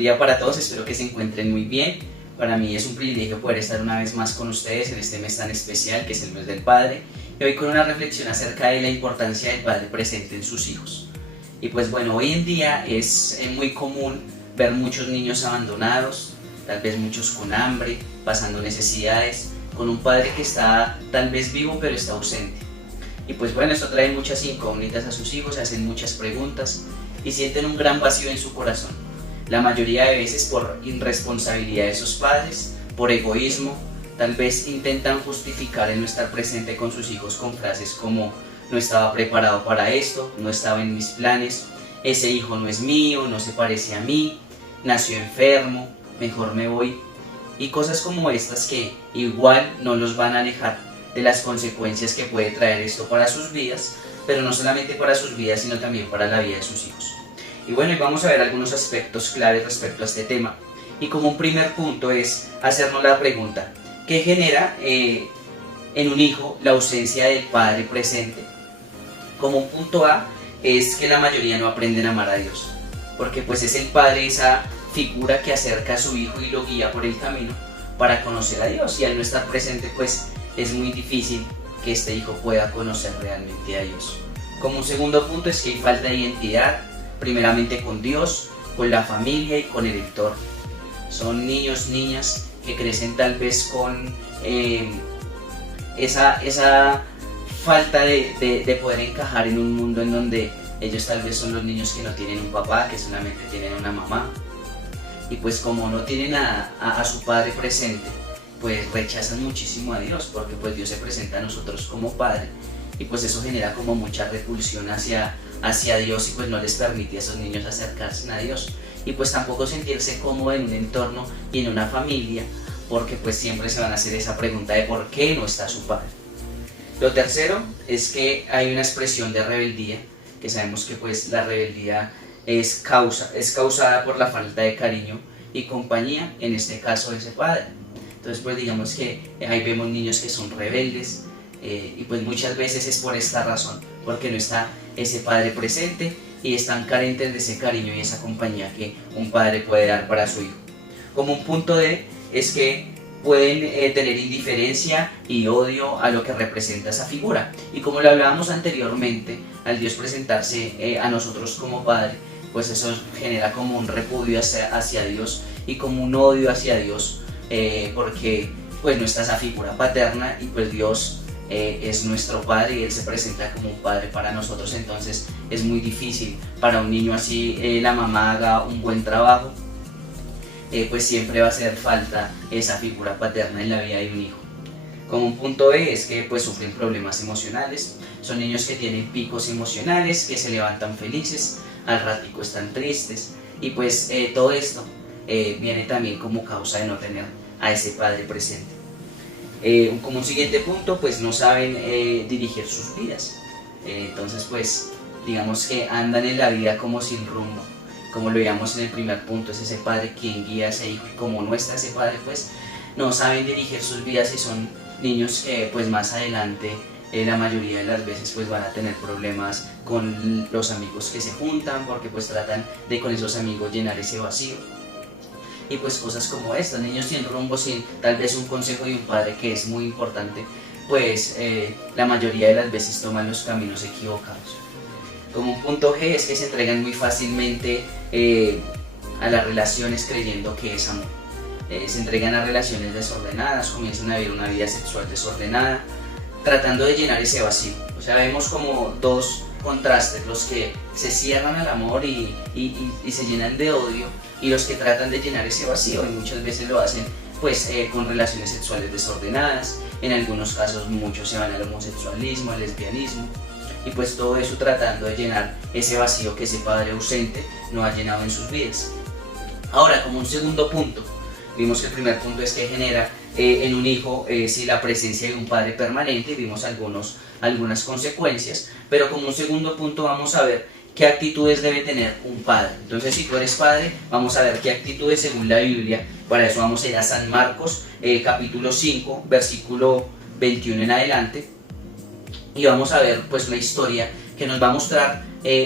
día para todos, espero que se encuentren muy bien. Para mí es un privilegio poder estar una vez más con ustedes en este mes tan especial que es el mes del Padre, y hoy con una reflexión acerca de la importancia del Padre presente en sus hijos. Y pues bueno, hoy en día es muy común ver muchos niños abandonados, tal vez muchos con hambre, pasando necesidades, con un padre que está tal vez vivo pero está ausente. Y pues bueno, esto trae muchas incógnitas a sus hijos, hacen muchas preguntas y sienten un gran vacío en su corazón. La mayoría de veces por irresponsabilidad de sus padres, por egoísmo, tal vez intentan justificar el no estar presente con sus hijos con frases como no estaba preparado para esto, no estaba en mis planes, ese hijo no es mío, no se parece a mí, nació enfermo, mejor me voy. Y cosas como estas que igual no los van a alejar de las consecuencias que puede traer esto para sus vidas, pero no solamente para sus vidas, sino también para la vida de sus hijos. Y bueno, y vamos a ver algunos aspectos claves respecto a este tema. Y como un primer punto es hacernos la pregunta, ¿qué genera en un hijo la ausencia del padre presente? Como un punto A es que la mayoría no aprenden a amar a Dios, porque pues es el padre esa figura que acerca a su hijo y lo guía por el camino para conocer a Dios, y al no estar presente pues es muy difícil que este hijo pueda conocer realmente a Dios. Como un segundo punto es que hay falta de identidad, primeramente con Dios, con la familia y con el entorno. Son niños, niñas que crecen tal vez con esa falta de poder encajar en un mundo en donde ellos tal vez son los niños que no tienen un papá, que solamente tienen una mamá. Y pues como no tienen a su padre presente, pues rechazan muchísimo a Dios, porque pues Dios se presenta a nosotros como padre, y pues eso genera como mucha repulsión hacia Dios, y pues no les permite a esos niños acercarse a Dios, y pues tampoco sentirse cómodo en un entorno y en una familia, porque pues siempre se van a hacer esa pregunta de por qué no está su padre. Lo tercero es que hay una expresión de rebeldía, que sabemos que pues la rebeldía es causada por la falta de cariño y compañía, en este caso de ese padre. Entonces pues digamos que ahí vemos niños que son rebeldes, y pues muchas veces es por esta razón, porque no está ese padre presente y están carentes de ese cariño y esa compañía que un padre puede dar para su hijo. Como un punto D es que pueden tener indiferencia y odio a lo que representa esa figura, y como lo hablábamos anteriormente, al Dios presentarse a nosotros como padre, pues eso genera como un repudio hacia Dios y como un odio hacia Dios, porque pues no está esa figura paterna, y pues Dios es nuestro padre y Él se presenta como un padre para nosotros. Entonces es muy difícil para un niño así la mamá haga un buen trabajo, pues siempre va a hacer falta esa figura paterna en la vida de un hijo. Como un punto B es que pues sufren problemas emocionales, son niños que tienen picos emocionales, que se levantan felices, al ratico están tristes, y pues todo esto viene también como causa de no tener a ese padre presente. Como un siguiente punto, pues no saben dirigir sus vidas, entonces pues digamos que andan en la vida como sin rumbo. Como lo veíamos en el primer punto, es ese padre quien guía a ese hijo, y como no está ese padre, pues no saben dirigir sus vidas, y son niños que pues más adelante la mayoría de las veces pues van a tener problemas con los amigos que se juntan, porque pues tratan de con esos amigos llenar ese vacío. Y pues cosas como estas, niños sin rumbo, sin tal vez un consejo de un padre, que es muy importante, pues la mayoría de las veces toman los caminos equivocados. Como un punto G es que se entregan muy fácilmente a las relaciones creyendo que es amor. Se entregan a relaciones desordenadas, comienzan a vivir una vida sexual desordenada, tratando de llenar ese vacío. O sea, vemos como dos contrastes, los que se cierran al amor y se llenan de odio, y los que tratan de llenar ese vacío, y muchas veces lo hacen pues con relaciones sexuales desordenadas. En algunos casos muchos se van al homosexualismo, al lesbianismo, y pues todo eso tratando de llenar ese vacío que ese padre ausente no ha llenado en sus vidas. Ahora, como un segundo punto, vimos que el primer punto es que genera en un hijo si la presencia de un padre permanente, y vimos algunas consecuencias, pero como un segundo punto vamos a ver qué actitudes debe tener un padre. Entonces, si tú eres padre, vamos a ver qué actitudes según la Biblia. Para eso vamos a ir a San Marcos, capítulo 5, versículo 21 en adelante, y vamos a ver pues una historia que nos va a mostrar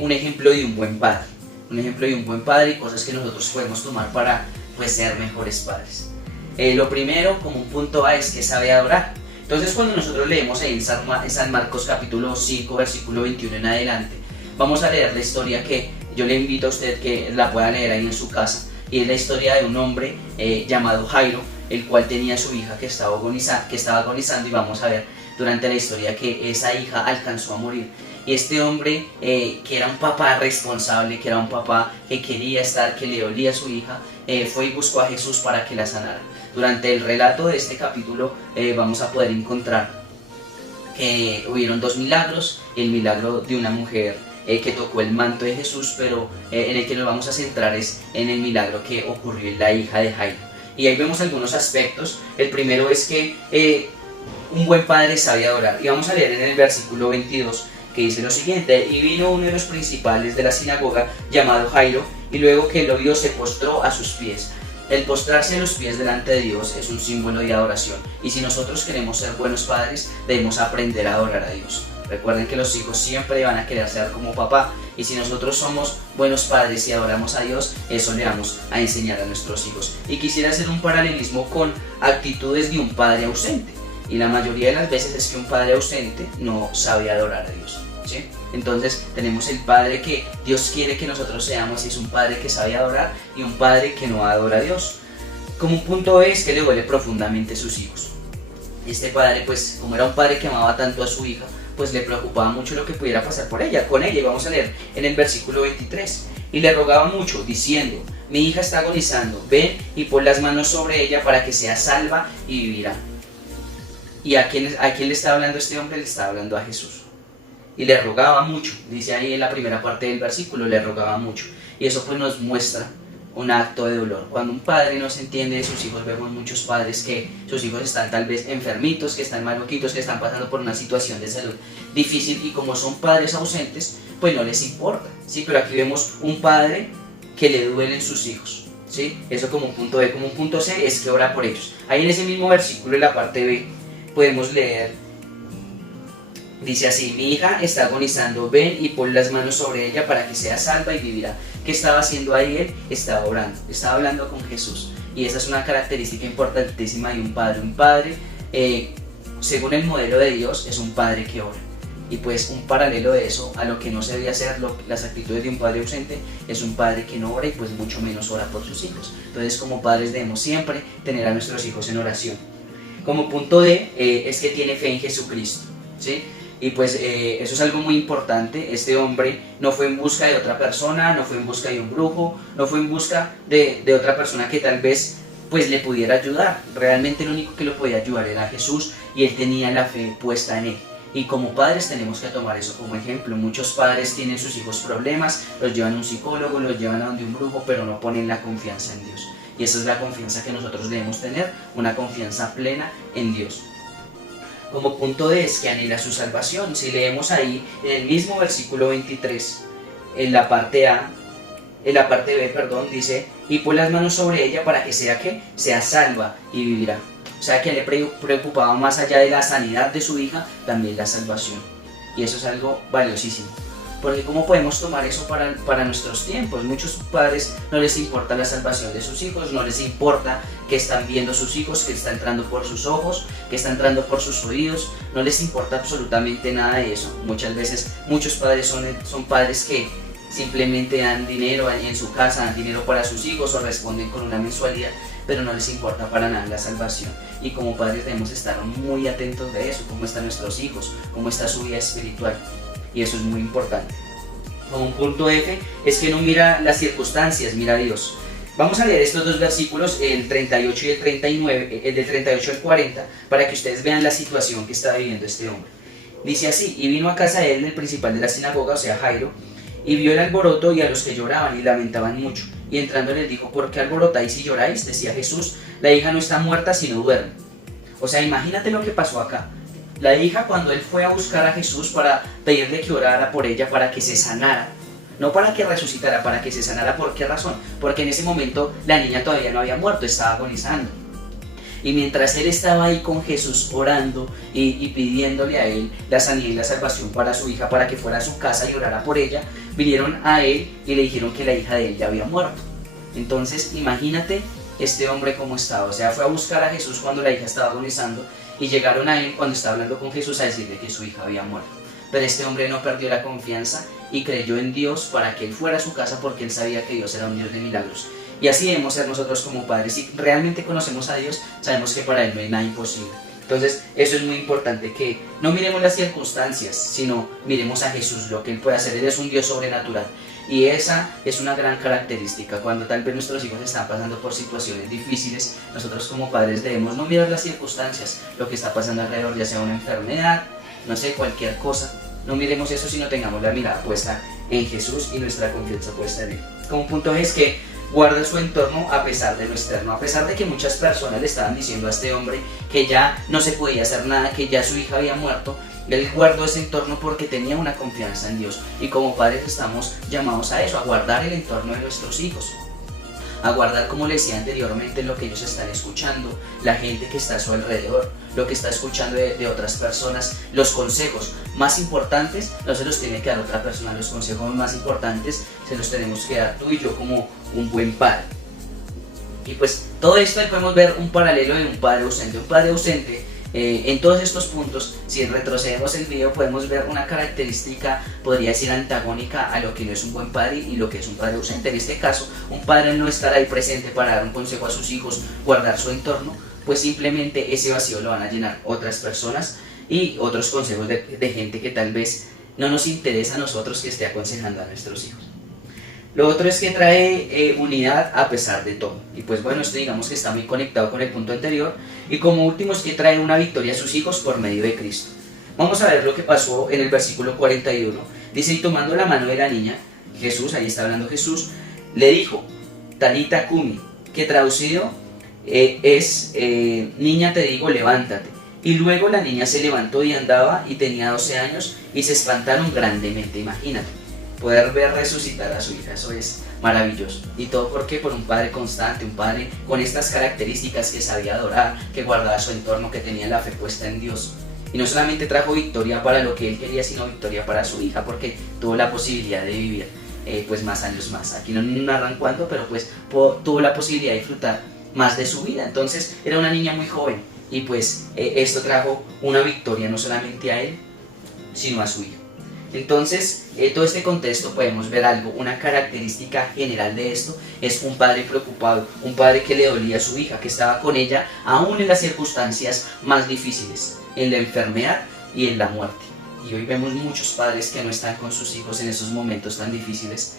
un ejemplo de un buen padre. un ejemplo de un buen padre y cosas que nosotros podemos tomar para pues ser mejores padres. Lo primero, como un punto A, es que sabe adorar. Entonces cuando nosotros leemos ahí en San Marcos capítulo 5, versículo 21 en adelante, vamos a leer la historia que yo le invito a usted que la pueda leer ahí en su casa, y es la historia de un hombre llamado Jairo, el cual tenía a su hija que estaba agonizando, y vamos a ver durante la historia que esa hija alcanzó a morir. Y este hombre, que era un papá responsable, que era un papá que quería estar, que le dolía a su hija, fue y buscó a Jesús para que la sanara. Durante el relato de este capítulo vamos a poder encontrar que hubieron dos milagros: el milagro de una mujer que tocó el manto de Jesús, pero en el que nos vamos a centrar es en el milagro que ocurrió en la hija de Jairo. Y ahí vemos algunos aspectos. El primero es que un buen padre sabe adorar, y vamos a leer en el versículo 22 que dice lo siguiente: y vino uno de los principales de la sinagoga llamado Jairo, y luego que lo vio se postró a sus pies. El postrarse a los pies delante de Dios es un símbolo de adoración, y si nosotros queremos ser buenos padres, debemos aprender a adorar a Dios. Recuerden que los hijos siempre van a querer ser como papá, y si nosotros somos buenos padres y adoramos a Dios, eso le vamos a enseñar a nuestros hijos. Y quisiera hacer un paralelismo con actitudes de un padre ausente, y la mayoría de las veces es que un padre ausente no sabe adorar a Dios, ¿sí? Entonces tenemos el padre que Dios quiere que nosotros seamos, y es un padre que sabe adorar, y un padre que no adora a Dios. Como un punto es que le duele profundamente a sus hijos. Este padre, pues como era un padre que amaba tanto a su hija, pues le preocupaba mucho lo que pudiera pasar con ella. Y vamos a leer en el versículo 23. Y le rogaba mucho, diciendo: mi hija está agonizando, ven y pon las manos sobre ella para que sea salva y vivirá. ¿Y a quién le está hablando este hombre? Le está hablando a Jesús. Y le rogaba mucho, dice ahí en la primera parte del versículo, le rogaba mucho. Y eso pues nos muestra un acto de dolor. Cuando un padre no se entiende de sus hijos, vemos muchos padres que sus hijos están tal vez enfermitos, que están maluquitos, que están pasando por una situación de salud difícil, y como son padres ausentes, pues no les importa, ¿sí? Pero aquí vemos un padre que le duelen sus hijos, ¿sí? Eso como un punto B. Como un punto C es que ora por ellos. Ahí en ese mismo versículo, en la parte B, podemos leer, dice así: mi hija está agonizando, ven y pon las manos sobre ella para que sea salva y vivirá. ¿Qué estaba haciendo ahí él? Estaba orando, estaba hablando con Jesús. Y esa es una característica importantísima de un padre. Un padre, según el modelo de Dios, es un padre que ora. Y pues un paralelo de eso a lo que no se debe hacer, las actitudes de un padre ausente, es un padre que no ora, y pues mucho menos ora por sus hijos. Entonces como padres debemos siempre tener a nuestros hijos en oración. Como punto D, es que tiene fe en Jesucristo, ¿sí? Y pues eso es algo muy importante. Este hombre no fue en busca de otra persona, no fue en busca de un brujo, no fue en busca de otra persona que tal vez pues le pudiera ayudar. Realmente el único que lo podía ayudar era Jesús, y él tenía la fe puesta en él. Y como padres tenemos que tomar eso como ejemplo. Muchos padres tienen sus hijos problemas, los llevan a un psicólogo, los llevan a donde un brujo, pero no ponen la confianza en Dios. Y esa es la confianza que nosotros debemos tener, una confianza plena en Dios. Como punto D es que anhela su salvación. Si leemos ahí en el mismo versículo 23, en la parte B, dice: y pon las manos sobre ella para que sea salva y vivirá. O sea que le preocupaba, más allá de la sanidad de su hija, también la salvación. Y eso es algo valiosísimo. Porque ¿cómo podemos tomar eso para nuestros tiempos? Muchos padres no les importa la salvación de sus hijos, no les importa que están viendo sus hijos, que está entrando por sus ojos, que está entrando por sus oídos, no les importa absolutamente nada de eso. Muchas veces muchos padres son padres que simplemente dan dinero en su casa, dan dinero para sus hijos o responden con una mensualidad, pero no les importa para nada la salvación. Y como padres debemos estar muy atentos de eso, cómo están nuestros hijos, cómo está su vida espiritual. Y eso es muy importante. Como un punto F es que no mira las circunstancias, mira a Dios. Vamos a leer estos dos versículos, el 38 y el 39, el del 38 al 40, para que ustedes vean la situación que está viviendo este hombre. Dice así: y vino a casa de él el principal de la sinagoga, o sea Jairo, y vio el alboroto y a los que lloraban y lamentaban mucho. Y entrando les dijo: ¿por qué alborotáis y lloráis? Decía Jesús: la hija no está muerta sino duerme. O sea, imagínate lo que pasó acá. La hija, cuando él fue a buscar a Jesús para pedirle que orara por ella para que se sanara, no para que resucitara, para que se sanara. ¿Por qué razón? Porque en ese momento la niña todavía no había muerto, estaba agonizando. Y mientras él estaba ahí con Jesús orando y pidiéndole a él la sanidad y la salvación para su hija, para que fuera a su casa y orara por ella, vinieron a él y le dijeron que la hija de él ya había muerto. Entonces imagínate este hombre cómo estaba, o sea, fue a buscar a Jesús cuando la hija estaba agonizando y llegaron a él cuando estaba hablando con Jesús a decirle que su hija había muerto. Pero este hombre no perdió la confianza y creyó en Dios para que él fuera a su casa, porque él sabía que Dios era un Dios de milagros. Y así debemos ser nosotros como padres. Si realmente conocemos a Dios, sabemos que para Él no hay nada imposible. Entonces, eso es muy importante, que no miremos las circunstancias, sino miremos a Jesús, lo que Él puede hacer. Él es un Dios sobrenatural. Y esa es una gran característica. Cuando tal vez nuestros hijos están pasando por situaciones difíciles, nosotros como padres debemos no mirar las circunstancias, lo que está pasando alrededor, ya sea una enfermedad, no sé, cualquier cosa. No miremos eso, sino tengamos la mirada puesta en Jesús y nuestra confianza puesta en Él. Como punto es que guarda su entorno a pesar de lo externo, a pesar de que muchas personas le estaban diciendo a este hombre que ya no se podía hacer nada, que ya su hija había muerto. Él guardó ese entorno porque tenía una confianza en Dios, y como padres estamos llamados a eso, a guardar el entorno de nuestros hijos, a guardar, como les decía anteriormente, lo que ellos están escuchando, la gente que está a su alrededor, lo que está escuchando de otras personas, los consejos más importantes no se los tiene que dar otra persona, los consejos más importantes se los tenemos que dar tú y yo como un buen padre. Y pues todo esto ahí podemos ver un paralelo de un padre ausente. Un padre ausente, en todos estos puntos, si retrocedemos el video, podemos ver una característica, podría decir, antagónica a lo que no es un buen padre y lo que es un padre ausente. En este caso, un padre no estará ahí presente para dar un consejo a sus hijos, guardar su entorno, pues simplemente ese vacío lo van a llenar otras personas y otros consejos de gente que tal vez no nos interesa a nosotros que esté aconsejando a nuestros hijos. Lo otro es que trae unidad a pesar de todo. Y pues bueno, esto digamos que está muy conectado con el punto anterior. Y como último es que trae una victoria a sus hijos por medio de Cristo. Vamos a ver lo que pasó en el versículo 41. Dice: y tomando la mano de la niña, Jesús, ahí está hablando Jesús, le dijo, Talita Cumi, que traducido es, niña te digo, levántate. Y luego la niña se levantó y andaba, y tenía 12 años, y se espantaron grandemente. Imagínate, poder ver resucitar a su hija, eso es maravilloso. Y todo porque por un padre constante, un padre con estas características, que sabía adorar, que guardaba su entorno, que tenía la fe puesta en Dios. Y no solamente trajo victoria para lo que él quería, sino victoria para su hija, porque tuvo la posibilidad de vivir pues más años más. Aquí no narran cuánto, pero pues tuvo la posibilidad de disfrutar más de su vida. Entonces era una niña muy joven, y pues esto trajo una victoria no solamente a él, sino a su hija. Entonces, todo este contexto podemos ver algo, una característica general de esto es un padre preocupado, un padre que le dolía a su hija, que estaba con ella aún en las circunstancias más difíciles, en la enfermedad y en la muerte. Y hoy vemos muchos padres que no están con sus hijos en esos momentos tan difíciles.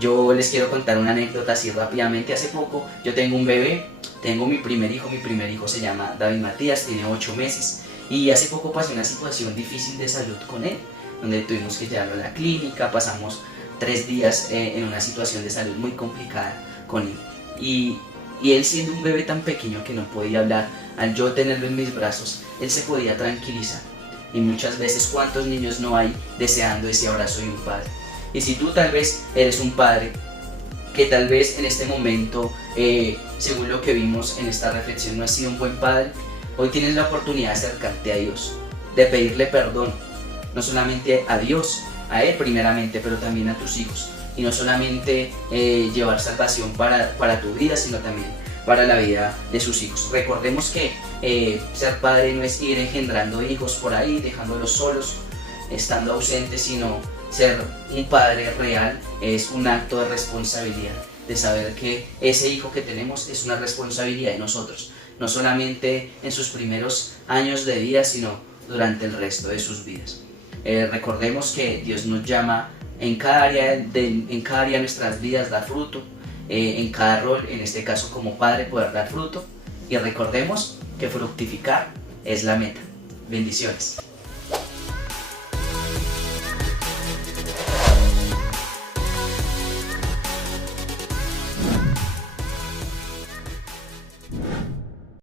Yo les quiero contar una anécdota así rápidamente. Hace poco yo tengo un bebé, tengo mi primer hijo se llama David Matías, tiene 8 meses, y hace poco pasé una situación difícil de salud con él, donde tuvimos que llevarlo a la clínica, pasamos 3 días en una situación de salud muy complicada con él. Y él, siendo un bebé tan pequeño que no podía hablar, al yo tenerlo en mis brazos, él se podía tranquilizar. Y muchas veces, ¿cuántos niños no hay deseando ese abrazo de un padre? Y si tú tal vez eres un padre que tal vez en este momento, según lo que vimos en esta reflexión, no has sido un buen padre, hoy tienes la oportunidad de acercarte a Dios, de pedirle perdón, no solamente a Dios, a Él primeramente, pero también a tus hijos. Y no solamente llevar salvación para tu vida, sino también para la vida de sus hijos. Recordemos que ser padre no es ir engendrando hijos por ahí, dejándolos solos, estando ausentes, sino ser un padre real es un acto de responsabilidad, de saber que ese hijo que tenemos es una responsabilidad de nosotros, no solamente en sus primeros años de vida, sino durante el resto de sus vidas. Recordemos que Dios nos llama en cada área de nuestras vidas dar fruto, en cada rol, en este caso como padre, poder dar fruto, y recordemos que fructificar es la meta. Bendiciones.